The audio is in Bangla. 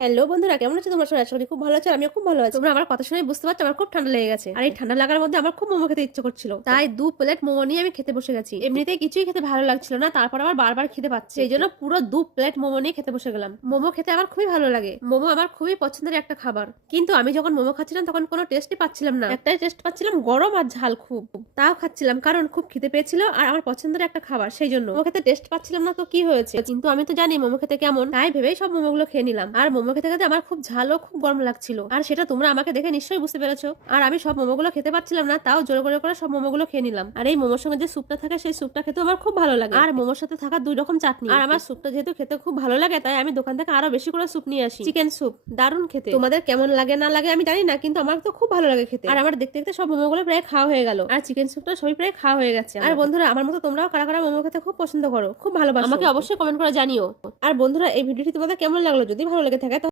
হ্যালো বন্ধুরা, কেমন আছো তোমরা সবাই? আশা করি খুব ভালো আছো। আমিও খুব ভালো আছি। তোমরা আমার কথা শুনে বুঝতে পারছো আমার খুব ঠান্ডা লেগে গেছে। আর এই ঠান্ডা লাগার মধ্যে আমার খুব মোমো খেতে ইচ্ছে করছিল। তাই 2 প্লেট মোমো নিয়ে আমি খেতে বসে গেছি। এমনিতেই কিছুই খেতে ভালো লাগছিল না, তারপর আমার বারবার খিদে পাচ্ছে। এই জন্য পুরো 2 প্লেট মোমো নিয়ে খেতে বসে গেলাম। মোমো খেতে আমার খুবই ভালো লাগে। মোমো আমার খুবই পছন্দের একটা খাবার। কিন্তু আমি যখন মোমো খাচ্ছিলাম তখন কোনো টেস্টই পাচ্ছিলাম না। একটাই টেস্ট পাচ্ছিলাম, গরম আর ঝাল খুব। তাও খাচ্ছিলাম কারণ খুব খিদে পেয়েছিল আর আমার পছন্দের একটা খাবার, সেই জন্য। মোমো খেতে টেস্ট পাচ্ছিলাম না তো কি হয়েছে, কিন্তু আমি তো জানি মোমো খেতে কেমন, তাই ভেবেই সব মোমোগুলো খেয়ে নিলাম। আর মোমো খেতে খেতে আমার খুব ঝাল ও খুব গরম লাগছিল, আর সেটা তোমরা আমাকে দেখে নিশ্চয়ই বুঝতে পেরেছো। আর আমি সব মোমোগুলো খেতে পারছিলাম না, তাও জোর করে সব মোমোগুলো খেয়ে নিলাম। আর এই মোমোর সঙ্গে যে স্যুপটা থাকে সেই স্যুপটা খেতে আমার খুব ভালো লাগে, আর মোমোর সাথে থাকা 2 রকম চাটনি। আর আমার স্যুপটা যেহেতু খেতে খুব ভালো লাগে, তাই আমি দোকান থেকে আরো বেশি করে স্যুপ নিয়ে আসি। চিকেন স্যুপ দারুণ খেতে। তোমাদের কেমন লাগে না লাগে আমি জানি না, কিন্তু আমার তো খুব ভালো লাগে খেতে। আর আমার দেখতে দেখতে সব মোমোগুলো প্রায় খাওয়া হয়ে গেল, আর চিকেন স্যুপটা সবই প্রায় খাওয়া হয়ে গেছে। আর বন্ধুরা, আমার মতো তোমরাও কারা কারা মোমো খেতে খুব পছন্দ করো, খুব ভালোবাসো, আমাকে অবশ্যই কমেন্ট করে জানিও। আর বন্ধুরা, এই ভিডিওটি তোমাদের কেমন লাগলো? যদি ভালো লেগে থাকে